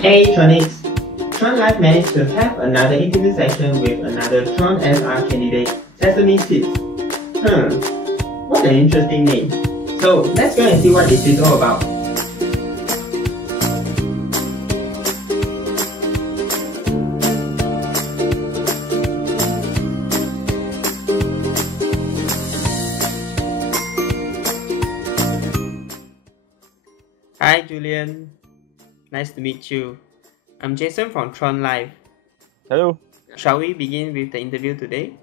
Hey Tronics! TronLive managed to have another interview session with another TRON-SR candidate, Sesameseed. What an interesting name. So let's go and see what this is all about. Hi Julian, nice to meet you. I'm Jason from TronLive. Hello. Shall we begin with the interview today?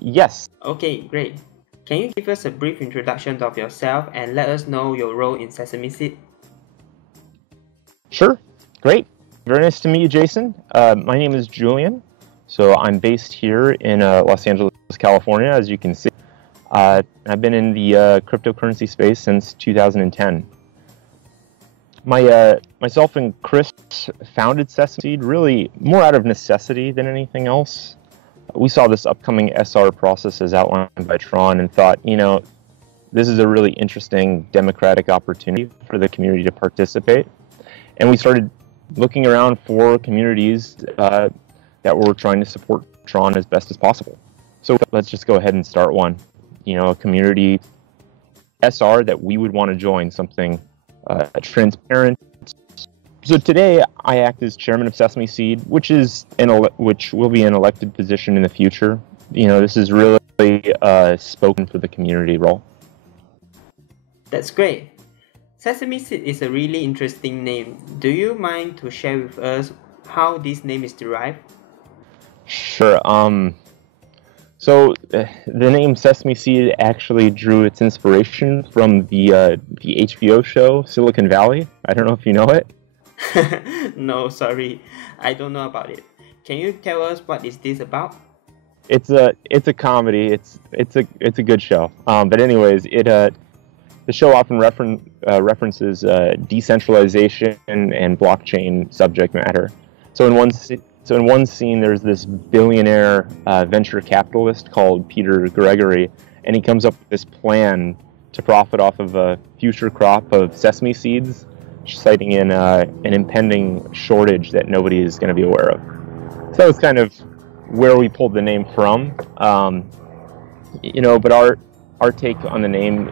Yes. Okay, great. Can you give us a brief introduction of yourself and let us know your role in Sesameseed? Sure. Great. Very nice to meet you, Jason. My name is Julian. So I'm based here in Los Angeles, California, as you can see. I've been in the cryptocurrency space since 2010. Myself and Chris founded Sesameseed really more out of necessity than anything else. We saw this upcoming SR process as outlined by TRON and thought, this is a really interesting democratic opportunity for the community to participate. And we started looking around for communities that were trying to support TRON as best as possible. So let's just go ahead and start one. A community SR that we would want to join, something transparent. So today I act as chairman of Sesameseed, which will be an elected position in the future. This is really spoken for the community role. That's great. Sesameseed is a really interesting name. Do you mind to share with us how this name is derived? Sure. So the name Sesameseed actually drew its inspiration from the HBO show Silicon Valley. I don't know if you know it. No, sorry, I don't know about it. Can you tell us what is this about? It's a comedy. It's a good show. But anyways, the show often references decentralization and blockchain subject matter. So in one scene, there's this billionaire venture capitalist called Peter Gregory, and he comes up with this plan to profit off of a future crop of sesame seeds, citing in an impending shortage that nobody is going to be aware of. So that was kind of where we pulled the name from. But our take on the name,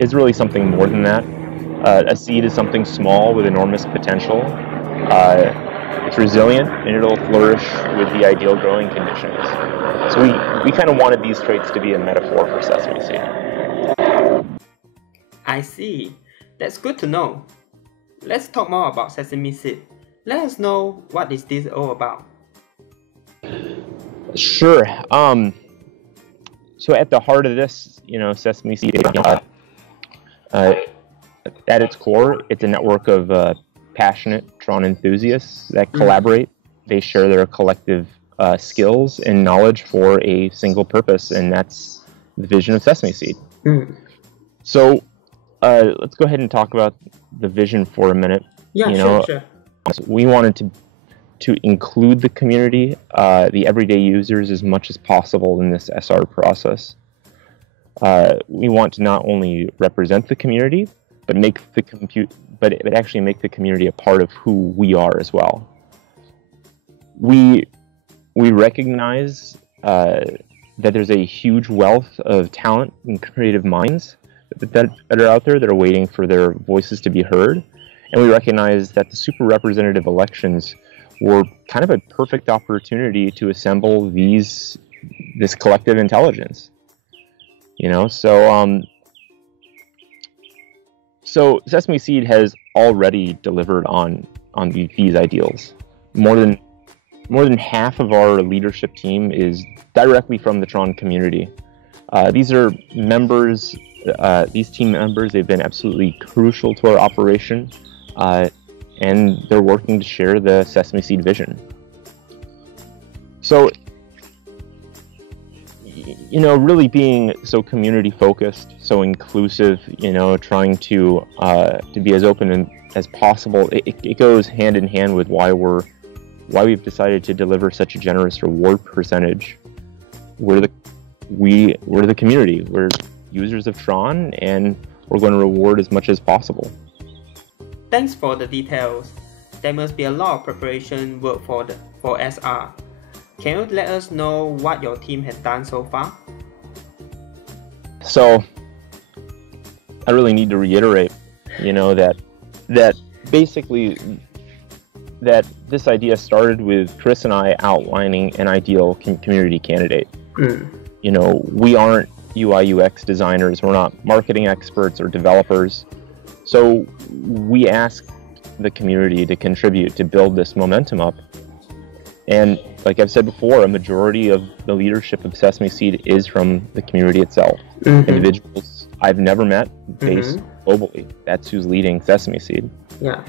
is really something more than that. A seed is something small with enormous potential. It's resilient, and it'll flourish with the ideal growing conditions. So we kind of wanted these traits to be a metaphor for Sesameseed. I see. That's good to know. Let's talk more about Sesameseed. Let us know what is this all about. Sure. So at the heart of this, Sesameseed, at its core, it's a network of passionate TRON enthusiasts that collaborate. They share their collective skills and knowledge for a single purpose, and that's the vision of Sesameseed. So let's go ahead and talk about the vision for a minute. Yeah, sure. We wanted to include the community, the everyday users, as much as possible in this SR process. We want to not only represent the community, but actually make the community a part of who we are as well. We recognize that there's a huge wealth of talent and creative minds that are out there that are waiting for their voices to be heard, and we recognize that the super representative elections were kind of a perfect opportunity to assemble this collective intelligence. So Sesameseed has already delivered on these ideals. More than half of our leadership team is directly from the TRON community. These are members. These team members, they've been absolutely crucial to our operation, and they're working to share the Sesameseed vision. So, really being so community focused, so inclusive, trying to be as open as possible, it goes hand in hand with why we've decided to deliver such a generous reward percentage. We're the community. We're users of TRON, and we're going to reward as much as possible. Thanks for the details. there must be a lot of preparation work for SR. Can you let us know what your team has done so far? So I really need to reiterate, that basically that this idea started with Chris and I outlining an ideal community candidate. We aren't UI UX designers, we're not marketing experts or developers. So we asked the community to contribute to build this momentum up. And like I've said before, a majority of the leadership of Sesameseed is from the community itself. Individuals I've never met based globally. That's who's leading Sesameseed. Yeah.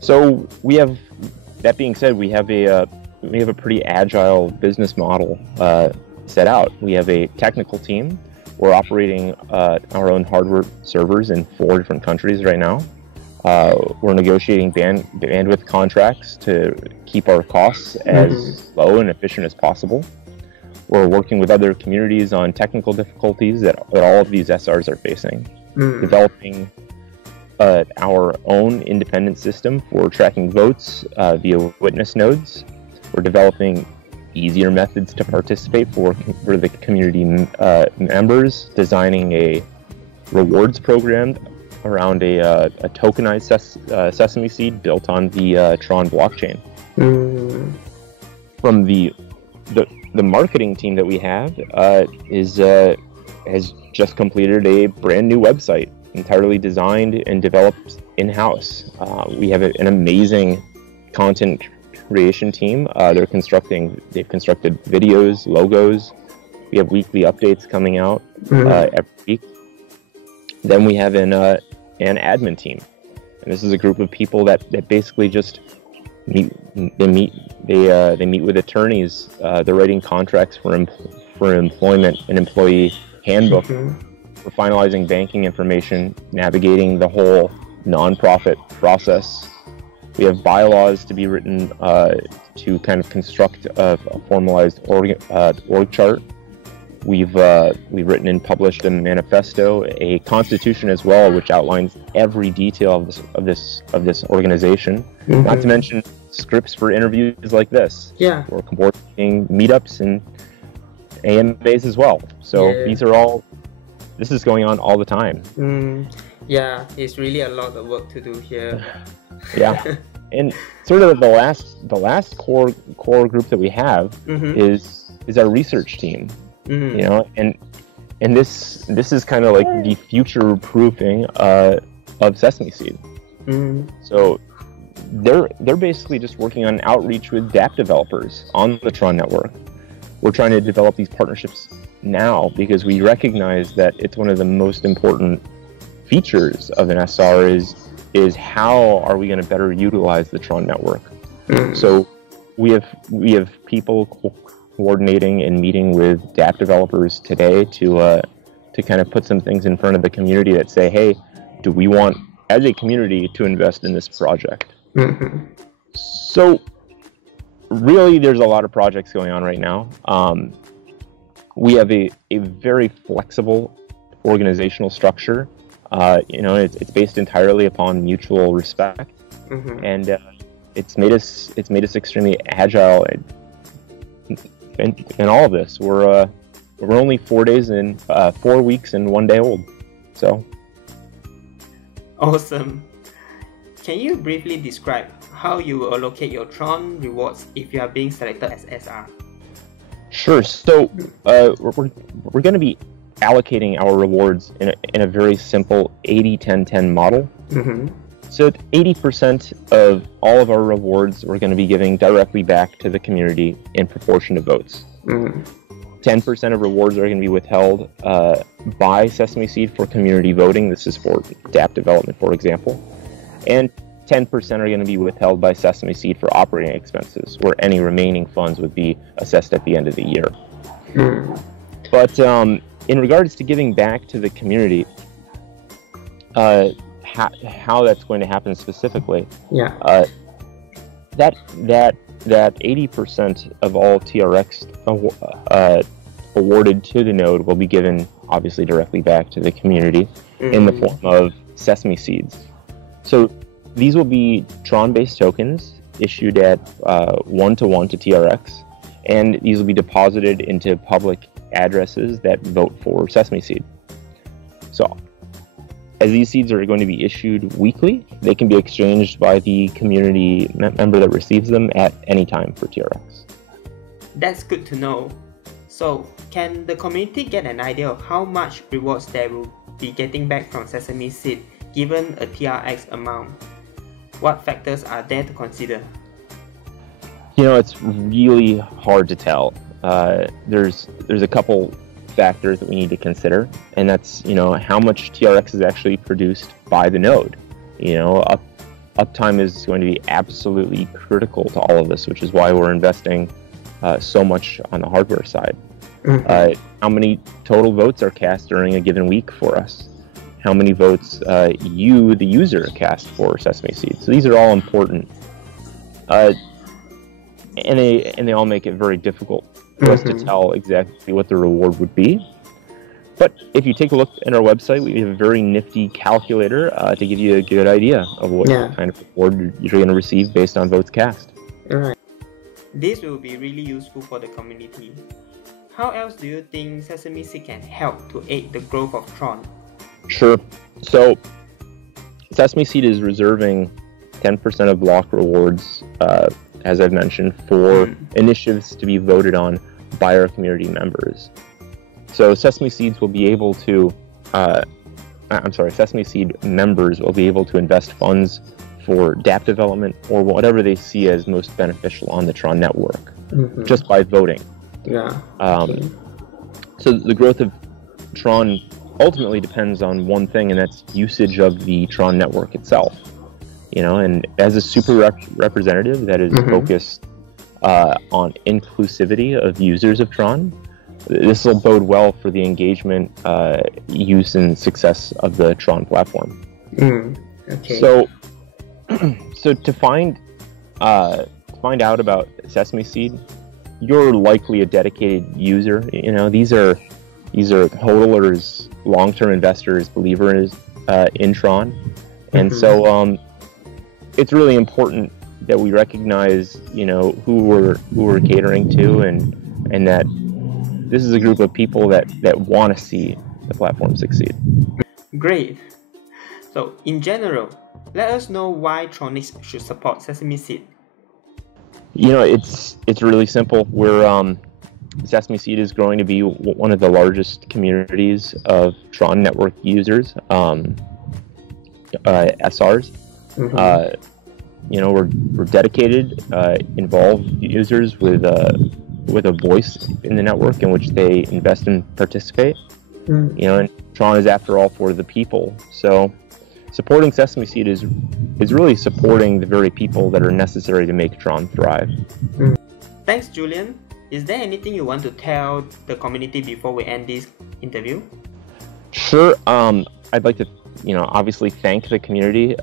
So that being said, we have a pretty agile business model set out. We have a technical team. We're operating our own hardware servers in 4 different countries right now. We're negotiating bandwidth contracts to keep our costs as low and efficient as possible. We're working with other communities on technical difficulties that all of these SRs are facing. Developing our own independent system for tracking votes via witness nodes. We're developing easier methods to participate for the community members, designing a rewards program around a tokenized Sesameseed built on the TRON blockchain. From the marketing team that we have has just completed a brand new website, entirely designed and developed in-house. We have an amazing content creation team. They've constructed videos, logos. We have weekly updates coming out every week. Then we have an admin team, and this is a group of people that basically just meet with attorneys. They're writing contracts for employment, an employee handbook. We're finalizing banking information, navigating the whole nonprofit process. We have bylaws to be written to kind of construct a formalized org chart. We've written and published a manifesto, a constitution as well, which outlines every detail of this organization. Not to mention scripts for interviews like this. Yeah. We're coordinating meetups and AMAs as well. So this is going on all the time. Yeah, it's really a lot of work to do here. Yeah. And sort of the last core group that we have is our research team. And this is kind of like the future proofing of Sesameseed. So they're basically just working on outreach with dApp developers on the TRON network. We're trying to develop these partnerships now because we recognize that it's one of the most important features of an SR is how are we going to better utilize the TRON network. So we have people coordinating and meeting with dApp developers today to kind of put some things in front of the community that say, hey, do we want as a community to invest in this project? So really there's a lot of projects going on right now. We have a very flexible organizational structure. It's based entirely upon mutual respect, and it's made us extremely agile. In all of this, we're only 4 weeks and 1 day old. So awesome. Can you briefly describe how you will allocate your TRON rewards if you are being selected as SR? Sure. So we're going to be allocating our rewards in a very simple 80-10-10 model. So 80% of all of our rewards we're going to be giving directly back to the community in proportion to votes. 10% of rewards are going to be withheld by Sesameseed for community voting. This is for dApp development, for example. And 10% are going to be withheld by Sesameseed for operating expenses, where any remaining funds would be assessed at the end of the year. But in regards to giving back to the community, how that's going to happen specifically, that 80% of all TRX awarded to the node will be given obviously directly back to the community in the form of Sesame seeds. So these will be Tron-based tokens issued at 1-to-1 to TRX, and these will be deposited into public addresses that vote for Sesameseed. So, as these seeds are going to be issued weekly, they can be exchanged by the community member that receives them at any time for TRX. That's good to know. So, can the community get an idea of how much rewards they will be getting back from Sesameseed given a TRX amount? What factors are there to consider? You know, it's really hard to tell. There's a couple factors that we need to consider, and that's, you know, how much TRX is actually produced by the node. You know, uptime is going to be absolutely critical to all of this, which is why we're investing so much on the hardware side. How many total votes are cast during a given week for us? How many votes you, the user, cast for Sesameseed? So these are all important, and they all make it very difficult for us to tell exactly what the reward would be. But if you take a look at our website, we have a very nifty calculator to give you a good idea of what kind of reward you're going to receive based on votes cast. Alright. This will be really useful for the community. How else do you think Sesameseed can help to aid the growth of Tron? Sure. So, Sesameseed is reserving 10% of block rewards, as I've mentioned, for initiatives to be voted on by our community members. So Sesameseed will be able to, Sesameseed members will be able to invest funds for dApp development or whatever they see as most beneficial on the Tron network, just by voting. So the growth of Tron ultimately depends on one thing, and that's usage of the Tron network itself. You know, and as a super representative that is focused on inclusivity of users of Tron, this will bode well for the engagement, use, and success of the Tron platform. Okay. So to find out about Sesameseed, you're likely a dedicated user. You know, these are hodlers, long-term investors, believers in Tron, and so it's really important that we recognize, you know, who we're catering to, and that this is a group of people that want to see the platform succeed. Great. So in general, let us know why Tronics should support Sesameseed. You know, it's really simple. Sesameseed is growing to be one of the largest communities of Tron network users, SRs. You know, we're dedicated, involved users with a voice in the network in which they invest and participate. You know, and Tron is, after all, for the people. So supporting Sesameseed is really supporting the very people that are necessary to make Tron thrive. Thanks, Julian. Is there anything you want to tell the community before we end this interview? Sure. I'd like to, you know, obviously thank the community.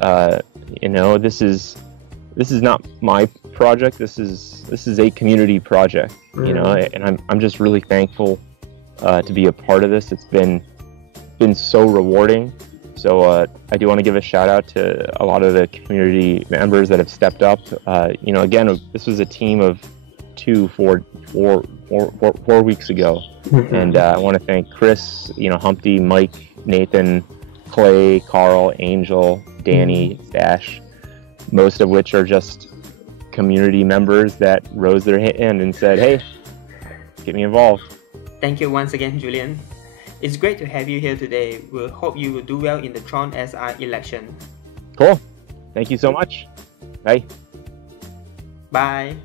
You know, this is not my project. This is a community project. You know, and I'm just really thankful to be a part of this. It's been so rewarding. So I do want to give a shout out to a lot of the community members that have stepped up. You know, again, this was a team of 4 weeks ago, and I want to thank Chris, you know, Humpty, Mike, Nathan, Clay, Carl, Angel, Danny, Stash, most of which are just community members that rose their hand and said, hey, get me involved. Thank you once again, Julian. It's great to have you here today. We'll hope you will do well in the Tron SR election. Cool. Thank you so much. Bye. Bye.